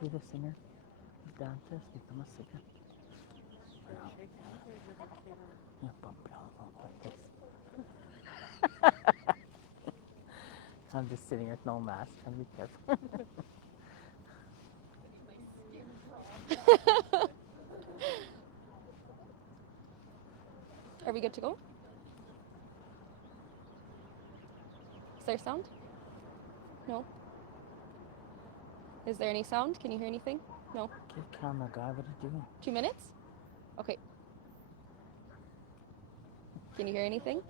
see the singer, dances, dito mas sikat. Yeah, like this. I'm just sitting with no mask. I'm be careful. Are we good to go? Is there sound? No. Is there any sound? Can you hear anything? No. Okay, camera guy, what are you doing? 2 minutes? Okay. Can you hear anything?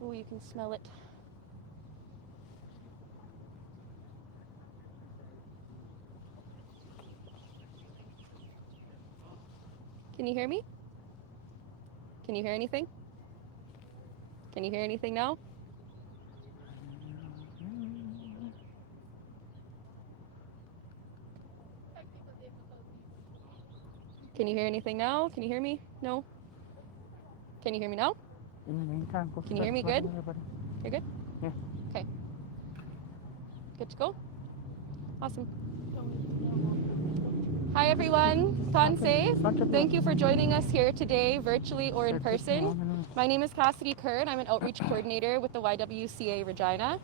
Oh, you can smell it. Can you hear me? Can you hear anything? Can you hear anything now? Can you hear anything now? Can you hear me? No? Can you hear me now? In the meantime, go Can you hear me start good? everybody. You're good? Yeah. Okay. Good to go? Awesome. Hi everyone, Tanse. Thank you for joining us here today, virtually or in person. My name is Cassidy Curd. I'm an outreach coordinator with the YWCA Regina.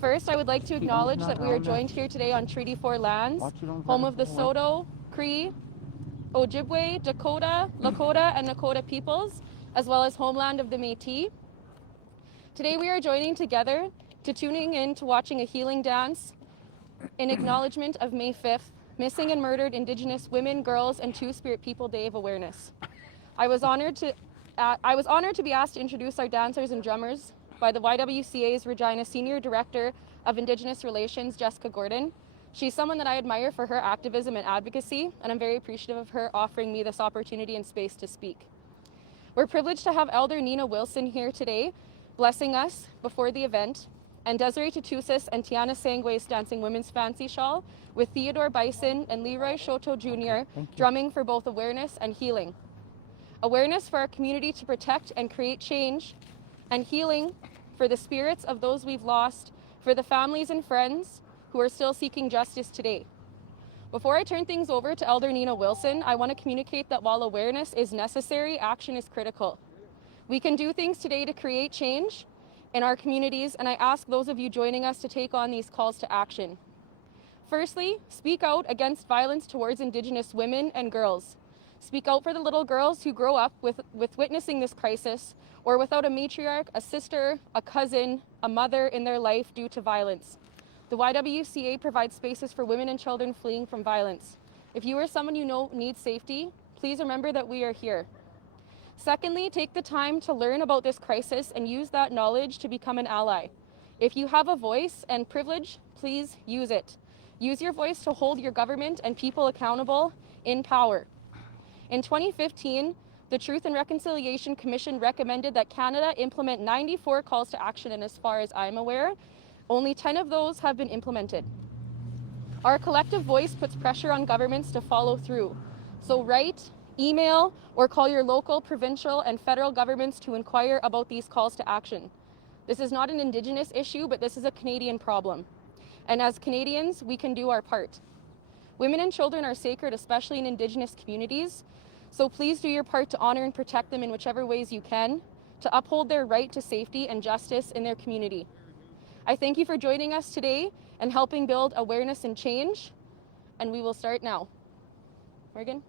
First, I would like to acknowledge that we are joined here today on Treaty 4 lands, home of the Saulteaux, Cree, Ojibwe, Dakota, Lakota, and Nakota peoples, as well as homeland of the Métis. Today we are joining together to tuning in to watching a healing dance in acknowledgement of May 5th, Missing and Murdered Indigenous Women, Girls, and Two-Spirit People Day of Awareness. I was honored to be asked to introduce our dancers and drummers by the YWCA's Regina Senior Director of Indigenous Relations, Jessica Gordon. She's someone that I admire for her activism and advocacy, and I'm very appreciative of her offering me this opportunity and space to speak. We're privileged to have Elder Nina Wilson here today, blessing us before the event, and Desiree Tutusis and Tiana Sangway's dancing women's fancy shawl, with Theodore Bison and Leroy Shoto Jr. drumming for both awareness and healing. Awareness for our community to protect and create change, and healing for the spirits of those we've lost, for the families and friends who are still seeking justice today. Before I turn things over to Elder Nina Wilson, I want to communicate that while awareness is necessary, action is critical. We can do things today to create change in our communities, and I ask those of you joining us to take on these calls to action. Firstly, speak out against violence towards Indigenous women and girls. Speak out for the little girls who grow up with witnessing this crisis, or without a matriarch, a sister, a cousin, a mother in their life due to violence. The YWCA provides spaces for women and children fleeing from violence. If you or someone you know needs safety, please remember that we are here. Secondly, take the time to learn about this crisis and use that knowledge to become an ally. If you have a voice and privilege, please use it. Use your voice to hold your government and people accountable in power. In 2015, the Truth and Reconciliation Commission recommended that Canada implement 94 calls to action, and as far as I'm aware, only 10 of those have been implemented. Our collective voice puts pressure on governments to follow through. So write, email, or call your local, provincial, and federal governments to inquire about these calls to action. This is not an Indigenous issue, but this is a Canadian problem. And as Canadians, we can do our part. Women and children are sacred, especially in Indigenous communities. So please do your part to honor and protect them in whichever ways you can, to uphold their right to safety and justice in their community. I thank you for joining us today and helping build awareness and change, and we will start now. Morgan?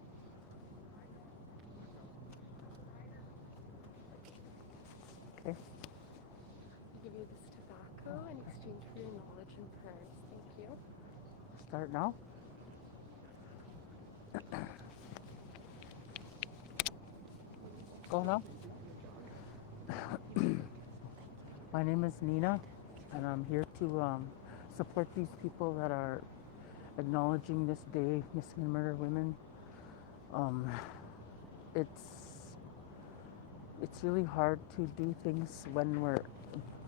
Okay. I'll give you this tobacco in exchange for your knowledge and prayers. Thank you. Start now. Go now. My name is Nina, and I'm here to support these people that are acknowledging this day, missing and murdered women. It's really hard to do things when we're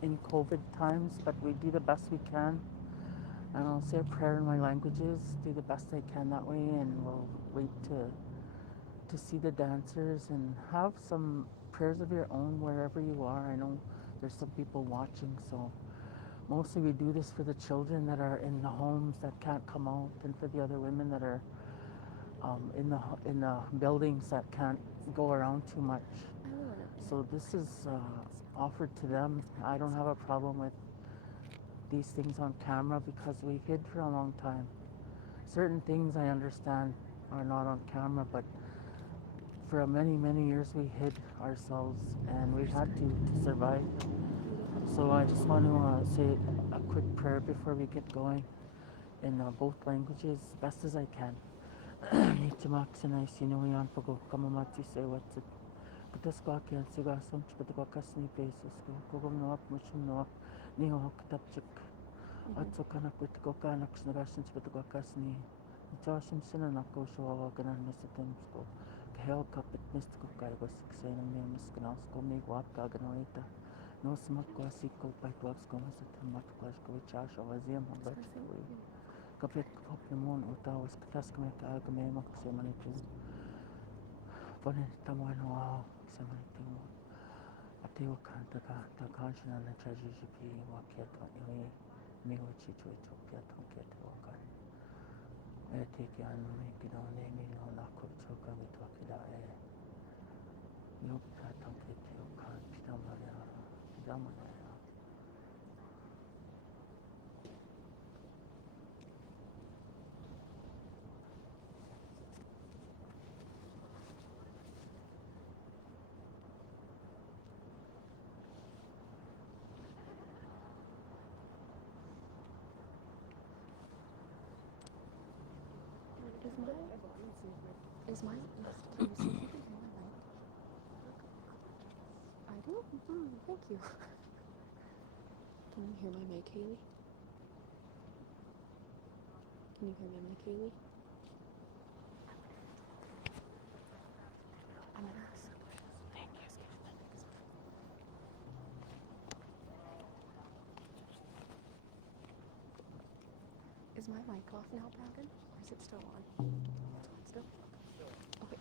in COVID times, but we do the best we can. And I'll say a prayer in my languages, do the best I can that way, and we'll wait to to see the dancers and have some prayers of your own wherever you are. I know there's some people watching, so mostly we do this for the children that are in the homes that can't come out, and for the other women that are in the buildings that can't go around too much. So this is offered to them. I don't have a problem with these things on camera because we hid for a long time. Certain things I understand are not on camera, but for many years we hid ourselves and we had to survive. So I just want to say a quick prayer before we get going in both languages, best as I can. Nitimaksana sinuyan pago kamamati se watsit. Patas kwakian sigasam chipatawakasni pesos ko kogom noak mushum noak niho hakatapchik. Atso kanak witko kanak snagashin chipatawakasni. Joshim sinanako shawaganan misatimsko. Kahel kapit mistiko kaigo siksainang nemiskanasko migwat kaganawita. No smakko asiko paitwaksko masatim matkwashko vichasha waziam habachkoi. Kapit kapok namun utawas kataskame kaagame maksumanitin. Ponen tamuan wow samanitin. Atiwa kanta ka takanshana na chajijipi wakiato iwi miwa chicho kiato kiato wakan. Tiki anu mikino nemi no nako choka mitwakida yoka tankete wakan pidamaya. Is mine? Can you see if you can hear my mic? I do? Thank you. Can you hear my mic, Haley? Can you hear my mic, Haley? I'm gonna ask some questions. Thank you. Is my mic off now, Brandon? Or is it still on? It's on still? Okay.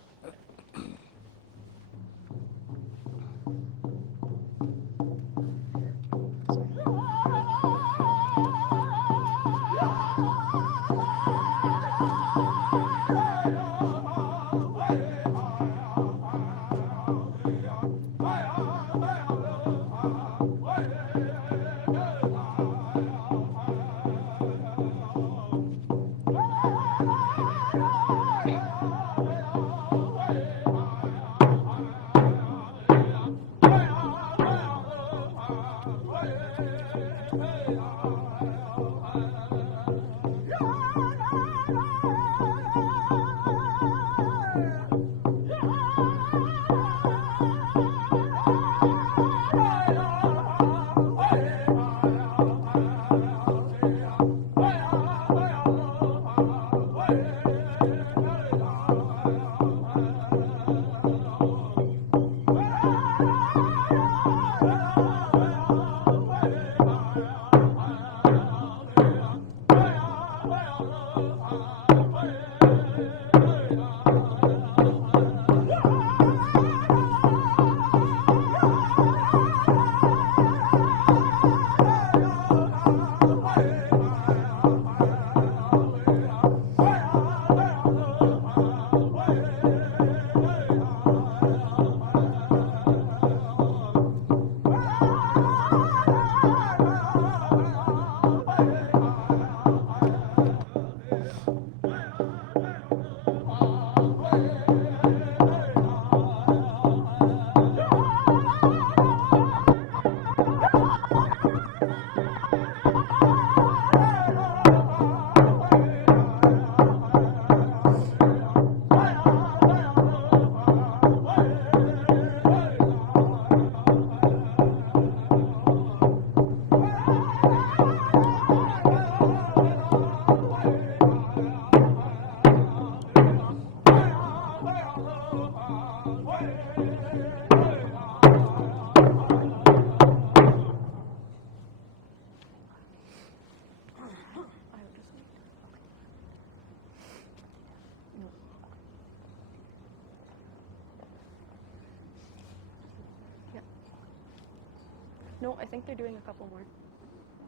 No, I think they're doing a couple more.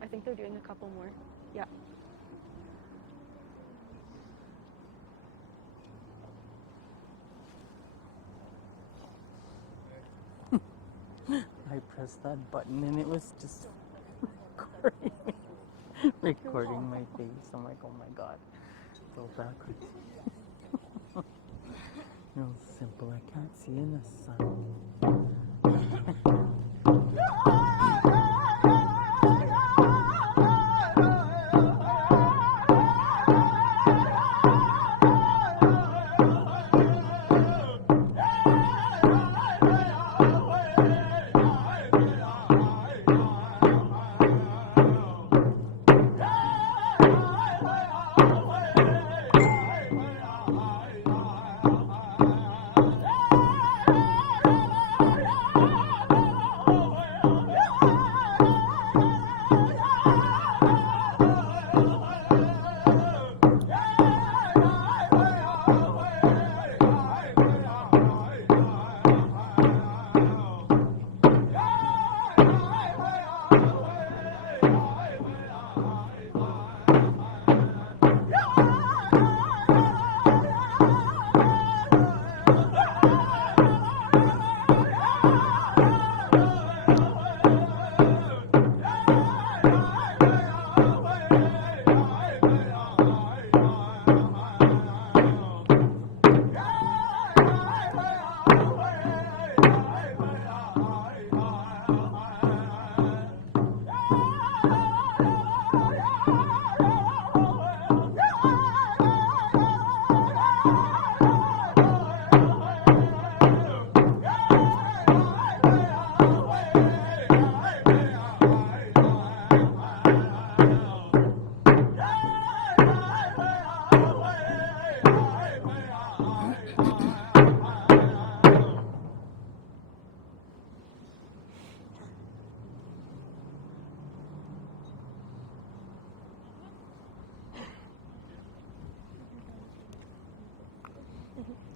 I think they're doing a couple more. Yeah. I pressed that button and it was just recording, recording my face. I'm like, oh my god, go backwards. Real simple. I can't see in the sun.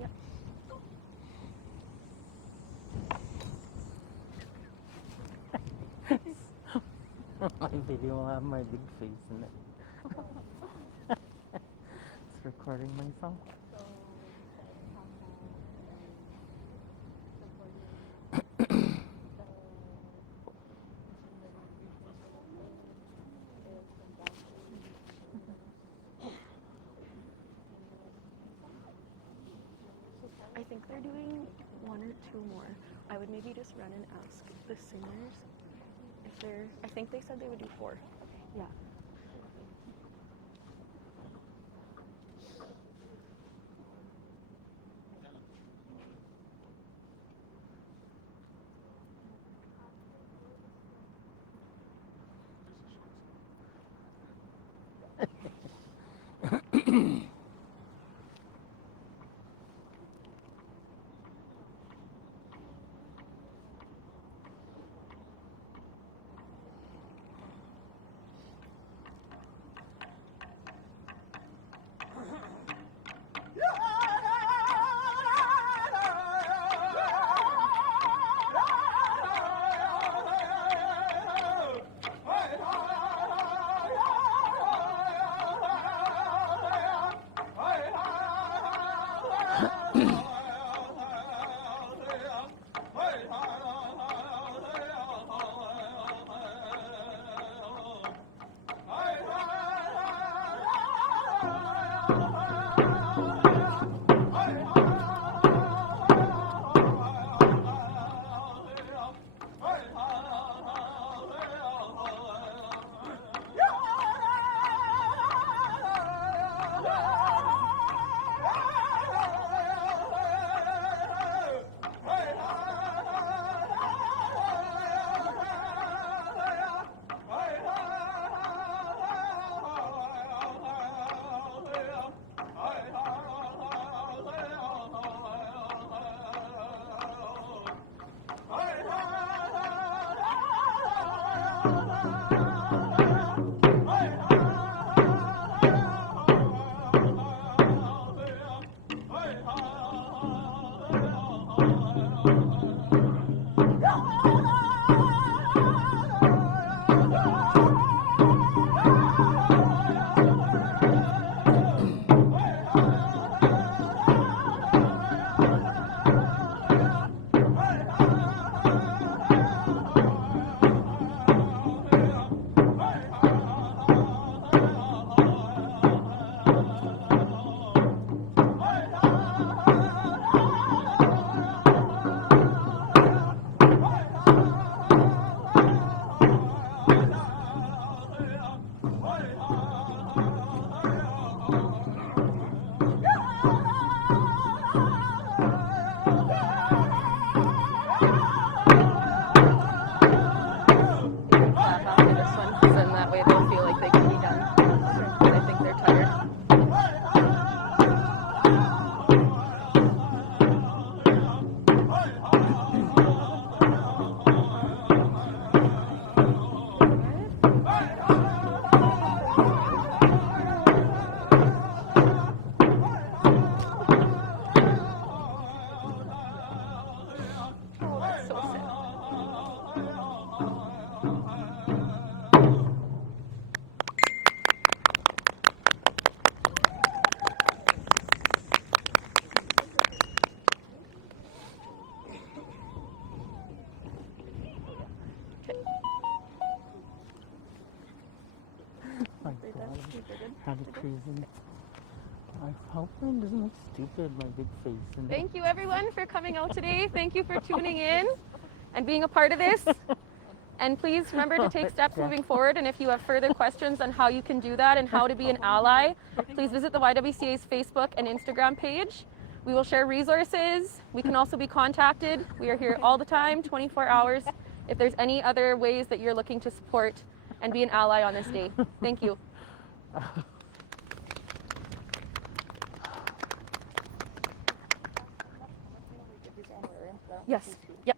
Yeah. My video will have my big face in it. It's recording myself. I think they're doing one or two more. I would maybe just run and ask the singers if they're. I think they said they would do 4. Yeah. Had it crazy. I hope mine doesn't look stupid, my big face. And Thank you everyone for coming out today. Thank you for tuning in and being a part of this. And please remember to take steps moving forward. And if you have further questions on how you can do that and how to be an ally, please visit the YWCA's Facebook and Instagram page. We will share resources. We can also be contacted. We are here all the time, 24 hours, if there's any other ways that you're looking to support and be an ally on this day. Thank you. Yes. Yep.